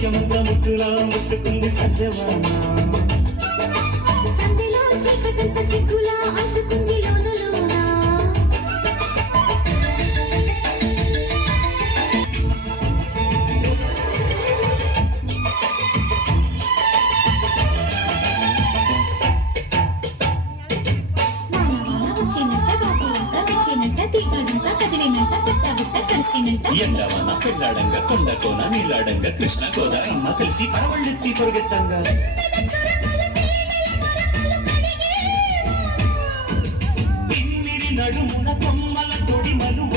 ముఖ్యమంతా ముద్దులా ముద్దుకుంది సత్యవామా సంధిలో చీకటంత సిగ్గులా అందుకుంది లోనలోనా ఎండవన పెళ్ళాడంగా కొండ కోన నీళ్ళాడంగా కృష్ణ గోదావరమ్మ కలిసి పరవళ్ళెత్తి పొరుగెత్తంగా నడుమున కొమ్మల తొడిమలు